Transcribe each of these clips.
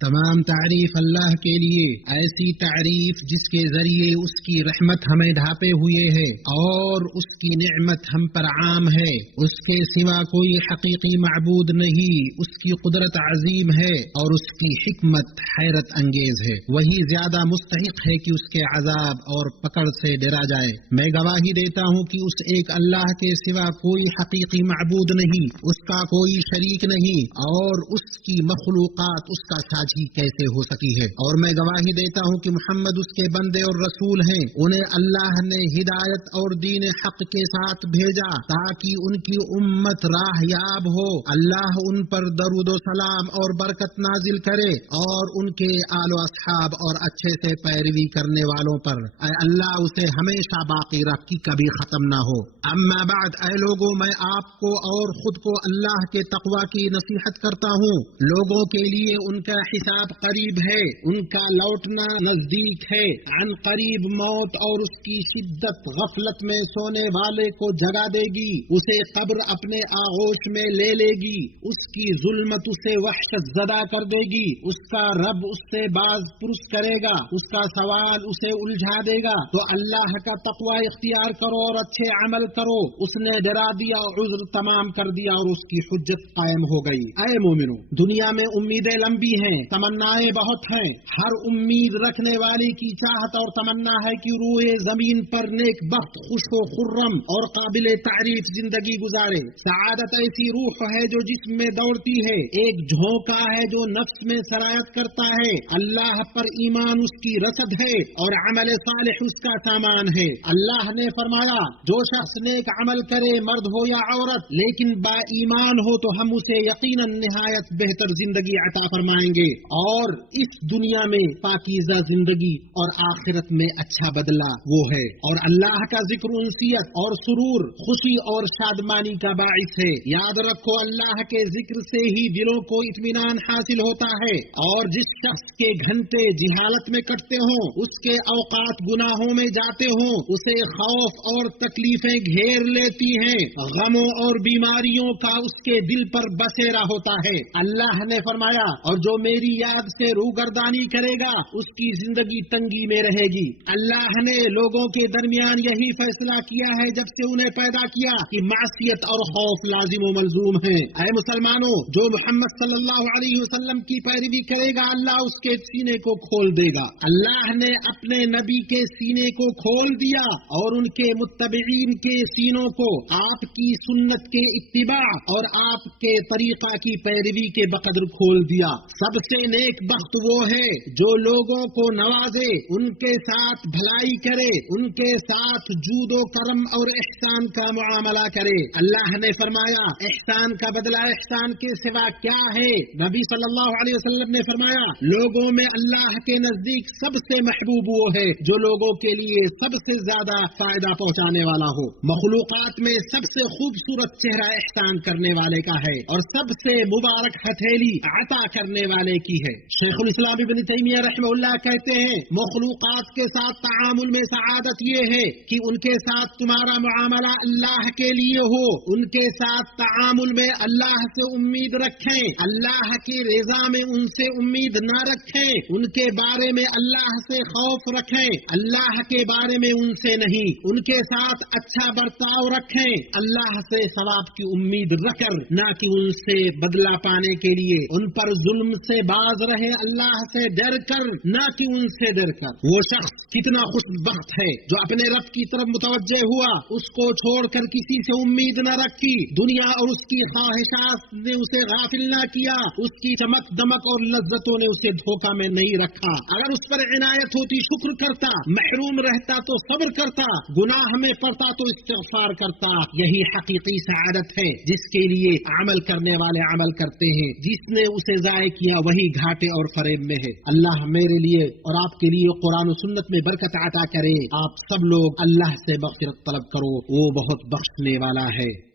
تمام تعریف اللہ کے لیے، ایسی تعریف جس کے ذریعے اس کی رحمت ہمیں ڈھانپے ہوئے ہے اور اس کی نعمت ہم پر عام ہے۔ اس کے سوا کوئی حقیقی معبود نہیں، اس کی قدرت عظیم ہے اور اس کی حکمت حیرت انگیز ہے۔ وہی زیادہ مستحق ہے کہ اس کے عذاب اور پکڑ سے ڈرا جائے۔ میں گواہی دیتا ہوں کہ اس ایک اللہ کے سوا کوئی حقیقی معبود نہیں، اس کا کوئی شریک نہیں، اور اس کی مخلوقات اس کا ساتھ کیسے ہو سکی ہے۔ اور میں گواہی دیتا ہوں کہ محمد اس کے بندے اور رسول ہیں، انہیں اللہ نے ہدایت اور دین حق کے ساتھ بھیجا تاکہ ان کی امت راہ یاب ہو۔ اللہ ان پر درود و سلام اور برکت نازل کرے اور ان کے آل و اصحاب اور اچھے سے پیروی کرنے والوں پر۔ اے اللہ اسے ہمیشہ باقی رکھ کہ کبھی ختم نہ ہو۔ اما بعد، اے لوگوں، میں آپ کو اور خود کو اللہ کے تقوی کی نصیحت کرتا ہوں۔ لوگوں کے لیے ان کا حساب قریب ہے، ان کا لوٹنا نزدیک ہے۔ عن قریب موت اور اس کی شدت غفلت میں سونے والے کو جگا دے گی، اسے قبر اپنے آغوش میں لے لے گی، اس کی ظلمت اسے وحشت زدہ کر دے گی، اس کا رب اس سے باز پرس کرے گا، اس کا سوال اسے الجھا دے گا۔ تو اللہ کا تقوی اختیار کرو اور اچھے عمل کرو۔ اس نے ڈرا دیا، عذر تمام کر دیا اور اس کی حجت قائم ہو گئی۔ اے مومنو، دنیا میں امیدیں لمبی ہیں، تمنائیں بہت ہیں۔ ہر امید رکھنے والے کی چاہت اور تمنا ہے کہ روئے زمین پر نیک بخت، خوش و خرم اور قابل تعریف زندگی گزارے۔ سعادت ایسی روح ہے جو جسم میں دوڑتی ہے، ایک جھونکا ہے جو نفس میں سرایت کرتا ہے۔ اللہ پر ایمان اس کی رسد ہے اور عمل صالح اس کا سامان ہے۔ اللہ نے فرمایا، جو شخص نیک عمل کرے، مرد ہو یا عورت، لیکن با ایمان ہو، تو ہم اسے یقیناً نہایت بہتر زندگی عطا فرمائیں گے اور اس دنیا میں پاکیزہ زندگی اور آخرت میں اچھا بدلہ وہ ہے۔ اور اللہ کا ذکر انسیت اور سرور، خوشی اور شادمانی کا باعث ہے۔ یاد رکھو، اللہ کے ذکر سے ہی دلوں کو اطمینان حاصل ہوتا ہے، اور جس شخص کے گھنٹے جہالت میں کٹتے ہوں، اس کے اوقات گناہوں میں جاتے ہوں، اسے خوف اور تکلیفیں گھیر لیتی ہیں، غموں اور بیماریوں کا اس کے دل پر بسیرا ہوتا ہے۔ اللہ نے فرمایا، اور جو میری یاد سے روگردانی کرے گا اس کی زندگی تنگی میں رہے گی۔ اللہ نے لوگوں کے درمیان یہی فیصلہ کیا ہے جب سے انہیں پیدا کیا کہ معصیت اور خوف لازم و ملزوم ہیں۔ اے مسلمانوں، جو محمد صلی اللہ علیہ وسلم کی پیروی کرے گا، اللہ اس کے سینے کو کھول دے گا۔ اللہ نے اپنے نبی کے سینے کو کھول دیا اور ان کے متبعین کے سینوں کو آپ کی سنت کے اتباع اور آپ کے طریقہ کی پیروی کے بقدر کھول دیا۔ سب سے نیک بخت وہ ہے جو لوگوں کو نوازے، ان کے ساتھ بھلائی کرے، ان کے ساتھ جود و کرم اور احسان کا معاملہ کرے۔ اللہ نے فرمایا، احسان کا بدلہ احسان کے سوا کیا ہے؟ نبی صلی اللہ علیہ وسلم نے فرمایا، لوگوں میں اللہ کے نزدیک سب سے محبوب وہ ہے جو لوگوں کے لیے سب سے زیادہ فائدہ پہنچانے والا ہو۔ مخلوقات میں سب سے خوبصورت چہرہ احسان کرنے والے کا ہے اور سب سے مبارک ہتھیلی عطا کرنے والے کی ہے۔ شیخ الاسلام ابن تیمیہ رحمہ اللہ کہتے ہیں، مخلوقات کے ساتھ تعامل میں سعادت یہ ہے کہ ان کے ساتھ تمہارا معاملہ اللہ کے لیے ہو، ان کے ساتھ تعامل میں اللہ سے امید رکھیں، اللہ کی رضا میں ان سے امید نہ رکھیں، ان کے بارے میں اللہ سے خوف رکھیں، اللہ کے بارے میں ان سے نہیں، ان کے ساتھ اچھا برتاؤ رکھیں، اللہ سے ثواب کی امید رکھ کر، نہ کہ ان سے بدلہ پانے کے لیے، ان پر ظلم سے باز رہے اللہ سے ڈر کر، نہ کہ ان سے ڈر کر۔ وہ شخص کتنا خوش بخت ہے جو اپنے رب کی طرف متوجہ ہوا، اس کو چھوڑ کر کسی سے امید نہ رکھی، دنیا اور اس کی خواہشات نے اسے غافل نہ کیا، اس کی چمک دمک اور لذتوں نے اسے دھوکہ میں نہیں رکھا۔ اگر اس پر عنایت ہوتی شکر کرتا، محروم رہتا تو صبر کرتا، گناہ میں پڑتا تو استغفار کرتا۔ یہی حقیقی سعادت ہے جس کے لیے عمل کرنے والے عمل کرتے ہیں، جس نے اسے ضائع کیا وہی گھاٹے اور فریب میں ہے۔ اللہ میرے لیے اور آپ کے لیے قرآن و سنت میں برکت عطا کرے۔ آپ سب لوگ اللہ سے مغفرت طلب کرو، وہ بہت بخشنے والا ہے۔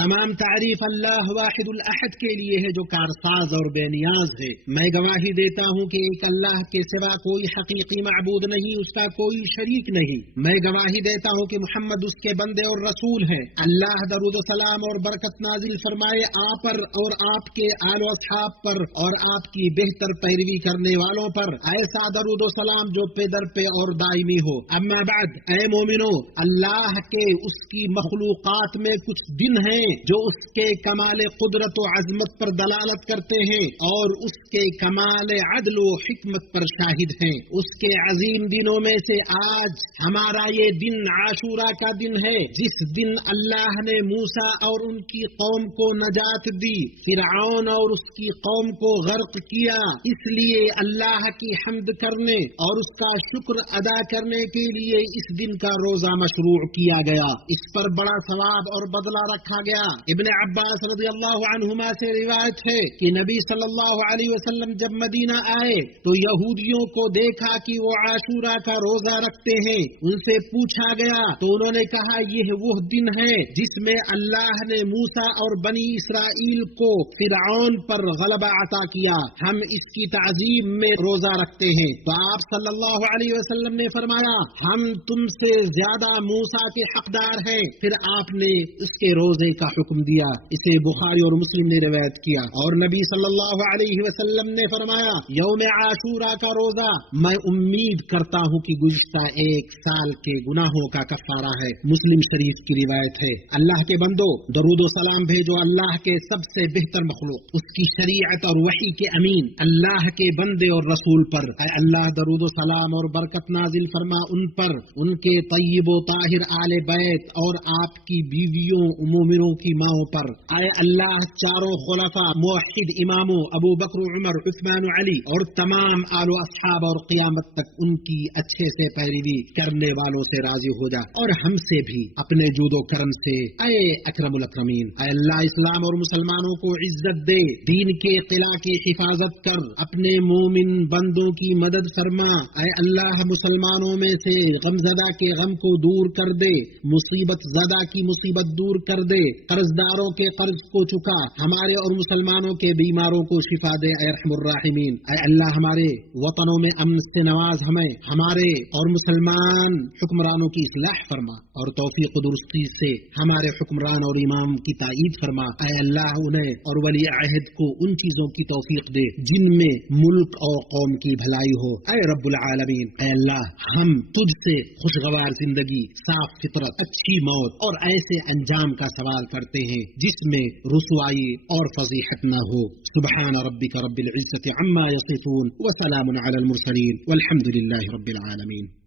تمام تعریف اللہ واحد الاحد کے لیے ہے جو کارساز اور بے نیاز ہے۔ میں گواہی دیتا ہوں کہ ایک اللہ کے سوا کوئی حقیقی معبود نہیں، اس کا کوئی شریک نہیں۔ میں گواہی دیتا ہوں کہ محمد اس کے بندے اور رسول ہیں۔ اللہ درود و سلام اور برکت نازل فرمائے آپ پر اور آپ کے آل و اصحاب پر اور آپ کی بہتر پیروی کرنے والوں پر، ایسا درود و سلام جو پہ در پہ اور دائمی ہو۔ اما بعد، اے مومنو، اللہ کے اس کی مخلوقات میں کچھ دن ہیں جو اس کے کمال قدرت و عظمت پر دلالت کرتے ہیں اور اس کے کمال عدل و حکمت پر شاہد ہیں۔ اس کے عظیم دنوں میں سے آج ہمارا یہ دن عاشورہ کا دن ہے، جس دن اللہ نے موسیٰ اور ان کی قوم کو نجات دی، فرعون اور اس کی قوم کو غرق کیا۔ اس لیے اللہ کی حمد کرنے اور اس کا شکر ادا کرنے کے لیے اس دن کا روزہ مشروع کیا گیا۔ اس پر بڑا ثواب اور بدلہ رکھا گیا۔ ابن عباس رضی اللہ عنہما سے روایت ہے کہ نبی صلی اللہ علیہ وسلم جب مدینہ آئے تو یہودیوں کو دیکھا کہ وہ عاشورہ کا روزہ رکھتے ہیں۔ ان سے پوچھا گیا تو انہوں نے کہا یہ وہ دن ہے جس میں اللہ نے موسیٰ اور بنی اسرائیل کو فرعون پر غلبہ عطا کیا، ہم اس کی تعظیم میں روزہ رکھتے ہیں۔ تو آپ صلی اللہ علیہ وسلم نے فرمایا ہم تم سے زیادہ موسیٰ کے حقدار ہیں۔ پھر آپ نے اس کے روزے کا حکم دیا۔ اسے بخاری اور مسلم نے روایت کیا۔ اور نبی صلی اللہ علیہ وسلم نے فرمایا یوم عاشورہ کا روزہ میں امید کرتا ہوں کہ گزشتہ ایک سال کے گناہوں کا کفارہ ہے۔ مسلم شریف کی روایت ہے۔ اللہ کے بندو، درود و سلام بھیجو اللہ کے سب سے بہتر مخلوق، اس کی شریعت اور وحی کے امین، اللہ کے بندے اور رسول پر۔ اے اللہ درود و سلام اور برکت نازل فرما ان پر، ان کے طیب و طاہر آل بیت اور آپ کی بیویوں مومنوں کی ماؤں پر۔ اے اللہ چاروں خلفاء موحد اماموں ابو بکر عمر عثمان علی اور تمام آل و اصحاب اور قیامت تک ان کی اچھے سے پیروی کرنے والوں سے راضی ہو جا، اور ہم سے بھی اپنے جود و کرم سے۔ اے اکرم الاکرمین، اے اللہ اسلام اور مسلمانوں کو عزت دے، دین کے قلعہ کی حفاظت کر، اپنے مومن بندوں کی مدد فرما۔ اے اللہ مسلمانوں میں سے غم زدہ کے غم کو دور کر دے، مصیبت زدہ کی مصیبت دور کر دے، قرض داروں کے قرض کو چکا، ہمارے اور مسلمانوں کے بیماروں کو شفا دے اے ارحم الراحمین۔ اے اللہ ہمارے وطنوں میں امن سے نواز، ہمیں ہمارے اور مسلمان حکمرانوں کی اصلاح فرما اور توفیق و درستی سے ہمارے حکمران اور امام کی تائید فرما۔ اے اللہ انہیں اور ولی عہد کو ان چیزوں کی توفیق دے جن میں ملک اور قوم کی بھلائی ہو اے رب العالمین۔ اے اللہ ہم تجھ سے خوشگوار زندگی، صاف فطرت، اچھی موت اور ایسے انجام کا سوال کرتے ہیں جس میں رسوائی اور فضیحت نہ ہو۔ سبحان ربک رب العزت عما یصفون وسلام علی المرسلین والحمد للہ رب العالمین۔